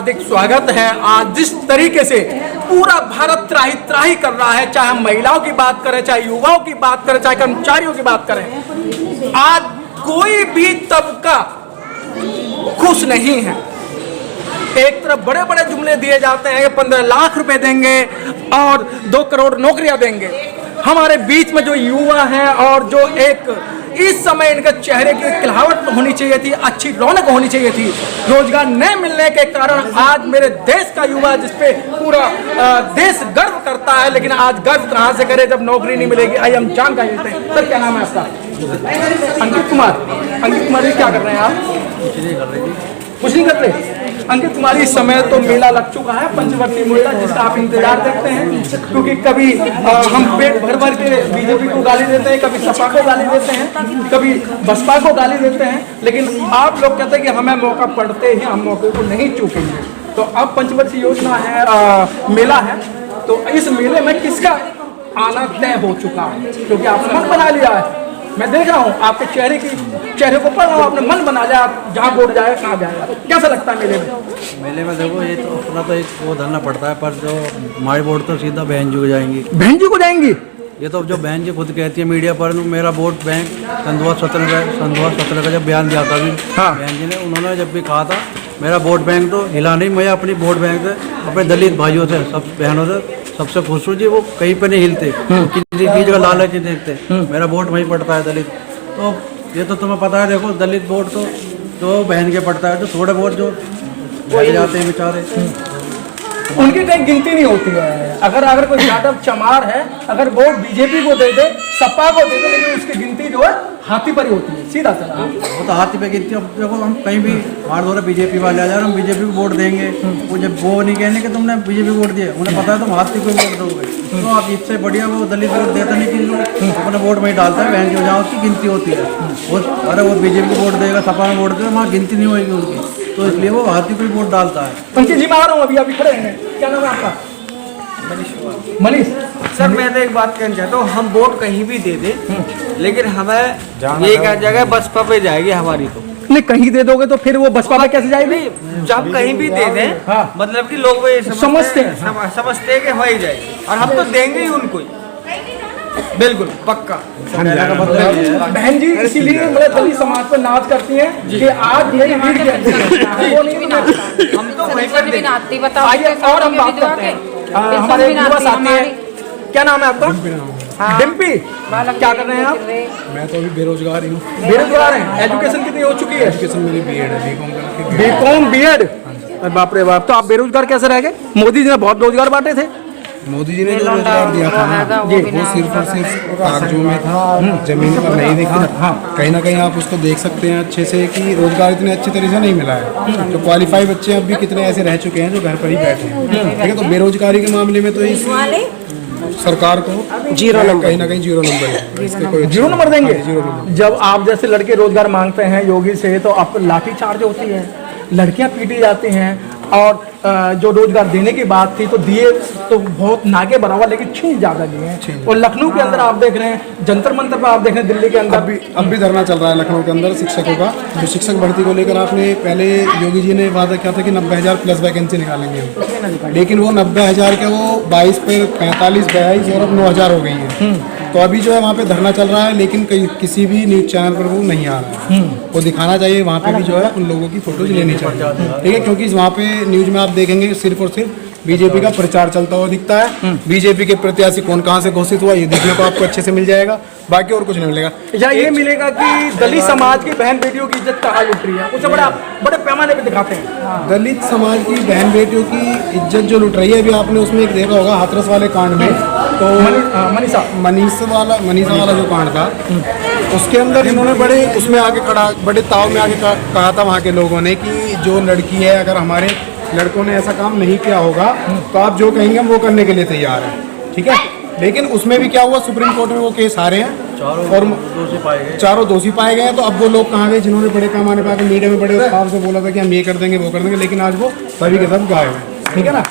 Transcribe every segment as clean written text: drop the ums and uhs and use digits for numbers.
हार्दिक स्वागत है। आज जिस तरीके से पूरा भारत त्राही त्राही कर रहा है, चाहे हम महिलाओं की बात करें, चाहे युवाओं की बात करें, चाहे कर्मचारियों की बात करें, आज कोई भी तबका खुश नहीं है। एक तरफ बड़े बड़े जुमले दिए जाते हैं कि 15 लाख रुपए देंगे और 2 करोड़ नौकरियां देंगे। हमारे बीच में जो युवा हैं और जो एक इस समय इनके चेहरे की खिलावट होनी चाहिए थी, अच्छी रौनक होनी चाहिए थी, रोजगार न मिलने के कारण आज मेरे देश का युवा जिसपे पूरा देश गर्व करता है, लेकिन आज गर्व कहां से करे जब नौकरी नहीं मिलेगी। आइए हम जानकारी लेते हैं। सर क्या नाम है आपका? अंकित कुमार। अंकित कुमार जी क्या कर रहे हैं आप? कुछ नहीं कर रहे। अंकित कुमार, इस समय तो मेला लग चुका है पंचवर्षीय मेला, जिसका आप इंतजार देखते हैं, क्योंकि कभी हम पेट भर भर के बीजेपी को गाली देते हैं, कभी सपा को गाली देते हैं, कभी बसपा को गाली देते हैं, लेकिन आप लोग कहते हैं कि हमें मौका पड़ते ही हम मौके को नहीं चूकेंगे। तो अब पंचवर्षीय योजना है, मेला है, तो इस मेले में किसका आना तय हो चुका है? क्योंकि आपने मन बना लिया है, मैं देख रहा हूँ आपके चेहरे को पढ़ रहा हूँ, आपने मन बना लिया, आप जहाँ वोट जाएगा कहाँ जाएगा। कैसा लगता है मेले में? मेले में देखो, ये तो अपना तो एक वो धरना पड़ता है, पर जो हमारी वोट तो सीधा बहन जी को जाएंगी। बहन जी को जाएंगी? ये तो जो बहन जी खुद कहती है मीडिया पर, मेरा वोट बैंक संधवा 17 का जब बयान दिया था अभी, हाँ। बहन जी ने, उन्होंने जब भी कहा था मेरा वोट बैंक तो हिला नहीं, मैं अपनी वोट बैंक से अपने दलित भाइयों से, सब बहनों से सबसे खुश हूँ जी। वो कहीं पे नहीं हिलते, किसी चीज़ का लालच नहीं देखते, मेरा वोट वहीं पड़ता है दलित। तो ये तो तुम्हें पता है, देखो दलित वोट तो जो बहन के पड़ता है, जो थोड़े बहुत जो जाते हैं बेचारे, उनकी कहीं गिनती नहीं होती है। अगर कोई यादव चमार है, अगर वोट बीजेपी को दे दे, सपा को दे दे, लेकिन उसकी गिनती जो है हाथी पर ही होती है, सीधा चला। वो तो हाथी पे गिनती है। देखो हम कहीं भी मार दो रहे बीजेपी वाले आ जाए, हम बीजेपी को वोट देंगे, वो जब वो नहीं कहने कि तुमने बीजेपी वोट दिया, उन्हें पता है तुम हाथी को वोट दोगे, तो आप इससे बढ़िया वो दलित वोट देता नहीं, कि अपना वोट वहीं डालता है, बहन जो जहाँ उसकी गिनती होती है। अरे वो बीजेपी को वोट देगा, सपा में वोट देगा, वहाँ गिनती नहीं होगी उनकी, तो इसलिए वो हाथी को वोट डालता है। पंकज जी मैं आ रहा हूँ, अभी खड़े हैं। क्या नाम है आपका? मनीष। सर मैं तो एक बात कहना चाहता हूँ, हम वोट कहीं भी दे दें, लेकिन हमें ये क्या जगह बसपा पे जाएगी हमारी। तो नहीं, कहीं दे दोगे तो फिर वो बसपा पे कैसे जाएगी? जब कहीं भी दे दें, हाँ। मतलब कि लोग समझते हैं कि हो ही जाएगी, और हम तो देंगे ही उनको ही, बिल्कुल पक्का। बहन जी इसीलिए मतलब दलित समाज पर नाच करती हैं कि आज मेरी वीर हम तो वहीं पर देंगे। आइए और हम बात करते हैं, हमारे युवा साथी हैं। क्या नाम है आपका? डिम्पी। क्या कर रहे हैं आप? मैं तो अभी बेरोजगार ही हूँ। बेरोजगार हैं। एजुकेशन कितनी हो चुकी है? एजुकेशन मेरी बीएड है, बीकॉम बीएड। बाप रे बाप, तो आप बेरोजगार कैसे रह गए? मोदी जी ने बहुत रोजगार बांटे थे। मोदी जी ने जो रोजगार दिया था ना, वो सिर्फ और सिर्फ कागजों में था, जमीन पर नहीं दिखा। कहीं ना कहीं आप उसको देख सकते हैं अच्छे से कि रोजगार इतने अच्छे तरीके से नहीं मिला है। जो क्वालिफाई बच्चे अब भी कितने ऐसे रह चुके हैं जो घर पर ही बैठे हैं, ठीक है। तो बेरोजगारी के मामले में तो इस सरकार को जीरो नंबर, कहीं ना कहीं जीरो नंबर है। जीरो नंबर देंगे? Zero number. जब आप जैसे लड़के रोजगार मांगते हैं योगी से, तो आप लाठी चार्ज होती है, लड़कियां पीटी जाती हैं, और जो रोजगार देने की बात थी तो दिए तो बहुत नागे बराबर, लेकिन छीन ज्यादा लिए हैं। और लखनऊ के अंदर आप देख रहे हैं, जंतर मंतर पर आप देख रहे हैं, दिल्ली के अंदर अब भी धरना चल रहा है लखनऊ के अंदर शिक्षकों का। जो शिक्षक भर्ती को लेकर आपने पहले योगी जी ने वादा किया था कि 90,000 प्लस वैकेंसी निकालेंगे, लेकिन वो 90,000 के वो 22 पे 45, 22 और अब 9,000 हो गई है। तो अभी जो है वहाँ पे धरना चल रहा है, लेकिन किसी भी न्यूज चैनल पर वो नहीं आ रहा है। वो दिखाना चाहिए, वहाँ पे भी जो है उन लोगों की फोटोज लेनी चाहिए, ठीक है। क्योंकि वहाँ पे न्यूज में आप देखेंगे सिर्फ और सिर्फ बीजेपी का प्रचार चलता हुआ दिखता है। बीजेपी के प्रत्याशी कौन कहाँ से घोषित हुआ ये देखने को आपको अच्छे से मिल जाएगा, बाकी और कुछ नहीं मिलेगा। या ये मिलेगा कि दलित समाज की बहन बेटियों की इज्जत कहाँ लुट रही है, उसे बड़े पैमाने पे दिखाते हैं। दलित समाज की बहन बेटियों की इज्जत जो लुट रही है, अभी आपने उसमें एक देखा होगा हाथरस वाले कांड में, तो मनीषा वाला जो कांड था, उसके अंदर इन्होंने बड़े ताव में आगे कहा था वहाँ के लोगों ने कि जो लड़की है, अगर हमारे लड़कों ने ऐसा काम नहीं किया होगा तो आप जो कहेंगे हम वो करने के लिए तैयार हैं, ठीक है। लेकिन उसमें भी क्या हुआ, सुप्रीम कोर्ट में वो केस हारे हैं और चारों दोषी पाए गए हैं। तो अब वो लोग कहाँ गए जिन्होंने बड़े पैमाने पर मीडिया में बड़े उत्साह से बोला था कि हम ये कर देंगे वो कर देंगे, लेकिन आज वो सभी के सब गायब हैं, ठीक है ना।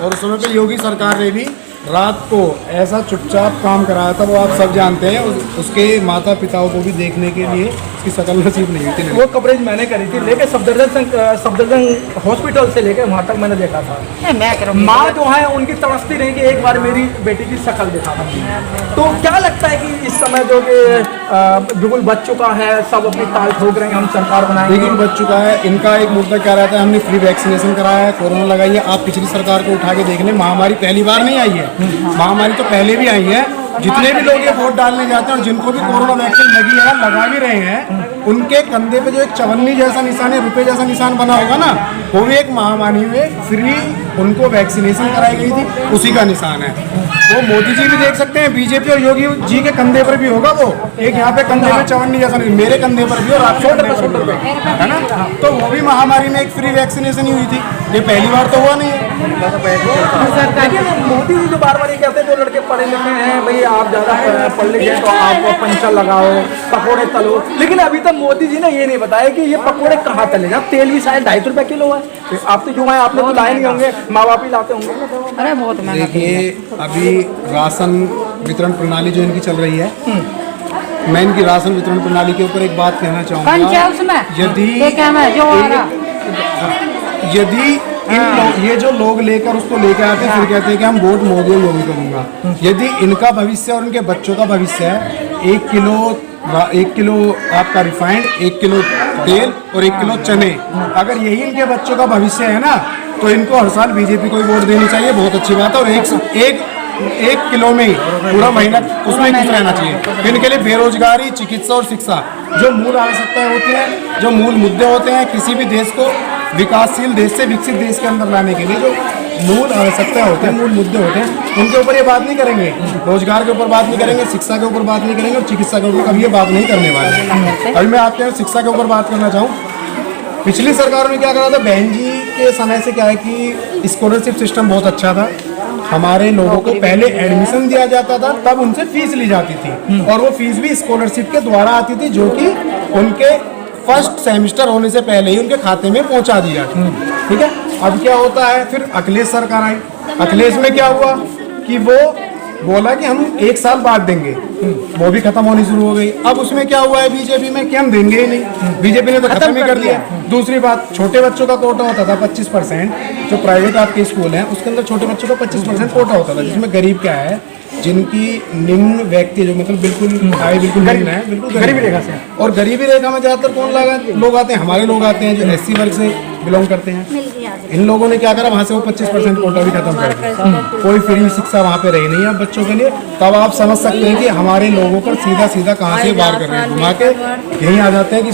और उस समय पे योगी सरकार ने भी रात को ऐसा चुपचाप काम कराया था, वो आप सब जानते हैं। उसके माता पिताओं को भी देखने के लिए उसकी शकल नसीब नहीं हुई थी। वो कवरेज मैंने करी थी, लेके सफदरजंग हॉस्पिटल से लेके वहाँ तक मैंने देखा था। माँ जो है उनकी तड़पती रही कि एक बार मेरी बेटी की शक्ल दिखा था। तो क्या लगता है कि इस समय जो कि बिल्कुल बच चुका है, सब अपनी ताल ठोक रहे हैं, हम सरकार बनाएंगे, लेकिन बच चुका है। इनका एक मुद्दा क्या रहता है, हमने फ्री वैक्सीनेशन कराया है, कोरोना लगाई है। आप पिछली सरकार को उठा के देख लें, महामारी पहली बार नहीं आई है, महामारी तो पहले भी आई है। जितने भी लोग ये वोट डालने जाते हैं और जिनको भी कोरोना वैक्सीन लगी है, लगा भी रहे हैं, उनके कंधे पे जो एक चवन्नी जैसा निशान है, रुपए जैसा निशान बना होगा ना, वो भी एक महामारी में फ्री उनको वैक्सीनेशन कराई गई थी, उसी का निशान है। वो मोदी जी भी देख सकते हैं, बीजेपी और योगी जी के कंधे पर भी होगा वो एक यहाँ पे कंधे पे चवन्नी जैसा नहीं, मेरे कंधे पर भी और आपके कंधे पर भी, है ना। तो वो भी महामारी में एक फ्री वैक्सीनेशन ही हुई थी, ये पहली बार तो हुआ नहीं है। लेकिन मोदी जी जो बार बार ये कहते हैं जो लड़के पढ़े लिखे हैं, भाई आप ज़्यादा पढ़ लिखे तो आप पंचर लगाओ, पकौड़े तलो, लेकिन अभी तक मोदी जी ने ये नहीं बताया कि ये पकौड़े कहाँ तले जाए। तेल भी शायद 250 रुपये किलो है, आप तो जो है आपने तो लाए नहीं होंगे, माँ बाप ही लाते होंगे। अरे बहुत महंगा। देखिए अभी राशन वितरण प्रणाली जो इनकी चल रही है, मैं इनकी राशन वितरण प्रणाली के ऊपर एक बात कहना चाहूँगा। यदि ये जो लोग लेकर उसको लेकर आते हैं, फिर कहते हैं कि हम वोट मोदी और योगी को दूंगा। यदि इनका भविष्य और इनके बच्चों का भविष्य है, 1 किलो आपका रिफाइंड, 1 किलो तेल और 1 किलो चने, अगर यही इनके बच्चों का भविष्य है ना, तो इनको हर साल बीजेपी को ही वोट देनी चाहिए, बहुत अच्छी बात है। और एक किलो में ही पूरा महीना उसमें खुश रहना चाहिए। इनके लिए बेरोजगारी, चिकित्सा और शिक्षा जो मूल आवश्यकताएं होती हैं, जो मूल मुद्दे होते हैं किसी भी देश को विकासशील देश से विकसित देश के अंदर लाने के लिए, जो मूल आवश्यकता होते हैं, मूल मुद्दे होते हैं, उनके ऊपर ये बात नहीं करेंगे। रोजगार के ऊपर बात नहीं करेंगे, शिक्षा के ऊपर बात नहीं करेंगे और चिकित्सा के ऊपर कभी ये बात नहीं करने वाले। अभी मैं आपके यहाँ शिक्षा के ऊपर बात करना चाहूँ। पिछली सरकार में क्या करा था, बहन जी के समय से क्या है कि स्कॉलरशिप सिस्टम बहुत अच्छा था। हमारे लोगों को पहले एडमिशन दिया जाता था, तब उनसे फीस ली जाती थी और वो फीस भी स्कॉलरशिप के द्वारा आती थी, जो कि उनके फर्स्ट सेमेस्टर होने से पहले ही उनके खाते में पहुंचा दी जाती। ठीक है, अब क्या होता है, फिर अखिलेश सरकार आई। अखिलेश में क्या हुआ कि वो बोला कि हम 1 साल बाद देंगे, वो भी खत्म होनी शुरू हो गई। अब उसमें क्या हुआ है बीजेपी में कि हम देंगे ही नहीं, बीजेपी ने तो खत्म ही कर दिया। दूसरी बात, छोटे बच्चों का कोटा होता था 25%, जो प्राइवेट आपके स्कूल हैं उसके अंदर छोटे बच्चों का 25% कोटा होता था, जिसमें गरीब क्या है, जिनकी निम्न व्यक्ति जो मतलब बिल्कुल आय बिल्कुल नहीं है, बिल्कुल गरीबी रेखा से, और गरीबी रेखा में ज्यादातर कौन लोग आते हैं, हमारे लोग आते हैं जो SC वर्ग से बिलोंग करते हैं। इन लोगों ने क्या करा, वहाँ से वो 25% कोटा भी खत्म कर दिया, कोई फ्री शिक्षा वहाँ पे रही नहीं है बच्चों के लिए। तब आप समझ सकते हैं कि हमारे लोगों पर सीधा सीधा कहाँ से वार कर रहे हैं, घुमा के यहीं आ जाते हैं कि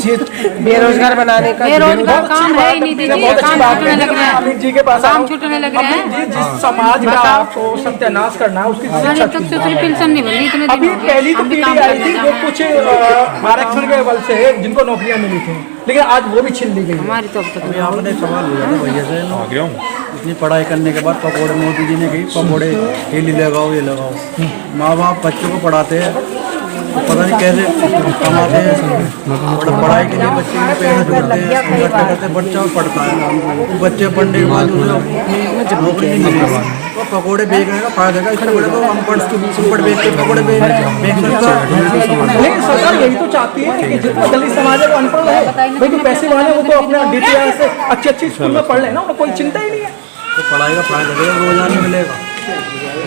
बेरोजगार बनाने का बेरोजगार काम है ही नहीं दीजिए, बहुत अच्छी बात है। लग रहा है, अमित जी के पास काम छूटने लग रहे हैं। जिस समाज का आपको सत्यानाश करना है उसकी तक से पेंशन नहीं मिली इतने अभी पहली तो पीढ़ी आई थी जो कुछ आरक्षण के बल से जिनको नौकरियां मिली थी, लेकिन आज वो भी छीन ली गई। हमारी तो अब तक अभी आपने सवाल लिया था भैया से, इतनी पढ़ाई करने के बाद पकौड़े मोदी जी ने कही पकौड़े डेली लगाओ, ये लगाओ। माँ बाप बच्चों को पढ़ाते हैं तो पता नहीं कैसे कमाते हैं, और पढ़ाई के लिए बच्चे के पैसे जोड़ते हैं, संघर्ष करते, बच्चा पढ़ता है, बच्चे पढ़ने के बाद उसे नौकरी नहीं मिलेगी, तो पकौड़े बेचने का फायदा है। इससे बड़े तो अनपढ़ बेच के पकौड़े बेच सकता है। लेकिन सरकार यही तो चाहती है कि जितना दलित समाज है वो अनपढ़ है, भाई जो पैसे वाले वो तो अपना DTI से अच्छी स्कूल में पढ़ लेना, उन्हें कोई चिंता ही नहीं है। तो पढ़ाई का फायदा है, रोजगार नहीं मिलेगा।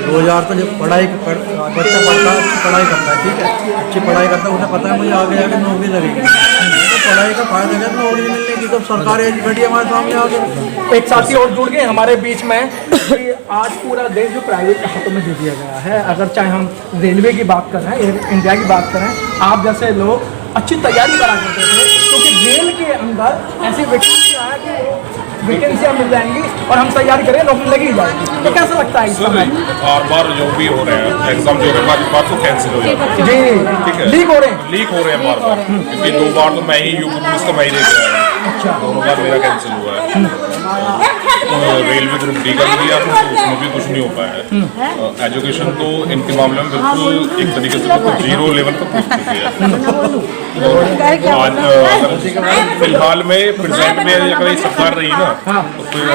रोजगार तो जब पढ़ाई बच्चा पढ़ता है, अच्छी पढ़ाई करता है, ठीक है, अच्छी पढ़ाई करता है, उसे पता है मुझे आगे जाके नौकरी लगेगी, तो पढ़ाई का फायदा है नौकरी मिलने की। तो सरकारी एजुकेटी हमारे सामने आ गई। एक साथी और जुड़ गए हमारे बीच में कि आज पूरा देश जो प्राइवेट के हाथों में दे दिया गया है। अगर चाहे हम रेलवे की बात कर रहे हैं, एयर इंडिया की बात करें, आप जैसे लोग अच्छी तैयारी करा करते थे, क्योंकि रेल के अंदर ऐसी वैकेंसी आया कि वैकेंसियाँ मिल जाएंगी और हम तैयारी करें, नौकरी लगी जाएगी। तो कैसा लगता है इस समय? बार जो भी हो रहे हैं एग्जाम जो है बार तो कैंसिल हो जाता है, जी ठीक है, लीक हो रहे हैं बार क्योंकि 2 बार तो मैं ही यूपी पुलिस का मैं ही देख रहा हूँ, 2 बार मेरा कैंसिल हुआ है। रेलवे ग्रुप डी का भी दिया तो उसमें भी कुछ नहीं हो पाया है। एजुकेशन तो इनके मामले में बिल्कुल एक तरीके से बिल्कुल जीरो लेवल पर पहुंच चुकी है। आज फिलहाल में प्रेजेंट में अगर ये सरकार रही ना तो फिर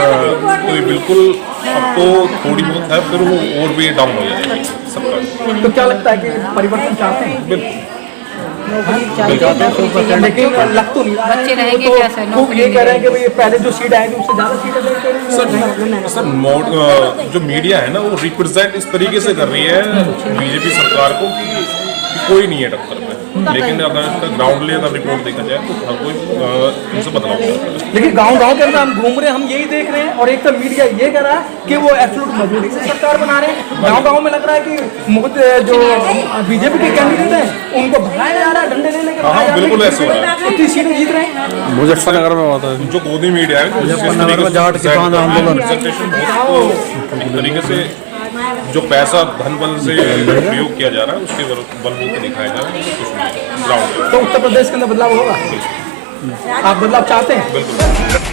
तो बिल्कुल अब तो थोड़ी बहुत है, फिर वो और भी डाउन हो जाएगी सरकार। तो क्या लगता है कि परिवर्तन चाहते हैं? लेकिन लग तो नहीं रहा है। बच्चे रहेंगे तो कैसे? वो ये कह रहे हैं कि भाई पहले जो सीट आएगी उससे ज्यादा सीटें देंगे। सर जो मीडिया है ना वो रिप्रेजेंट इस तरीके से कर रही है बीजेपी सरकार को कि कोई नहीं है टक्कर में, लेकिन अगर इसका ग्राउंड लेवल रिपोर्ट देखा जाए तो हर कोई इनसे बदलाव होता है। लेकिन गांव-गांव के अंदर हम घूम रहे हैं, हम यही देख रहे हैं और एक तो मीडिया ये कह रहा है कि वो एब्सोल्यूट मेजॉरिटी से सरकार बना रहे हैं। गांव-गांव में लग रहा है कि मोदी जो बीजेपी के कैंडिडेट हैं उनको भगाया जा रहा है, डंडे लेने के भगाया जा रहा है। बिल्कुल ऐसा हो रहा है। कितनी सीटें जीत रहे हैं। मुजफ्फरनगर में होता है, जो गोदी मीडिया है मुजफ्फरनगर में जाट किसान आंदोलन एक तरीके से जो पैसा धन बल से प्रयोग किया जा रहा है उसके बलबूते दिखाया जा रहा है, कुछ नहीं ग्राउंड। तो उत्तर प्रदेश के अंदर बदलाव होगा? आप बदलाव चाहते हैं? बिल्कुल।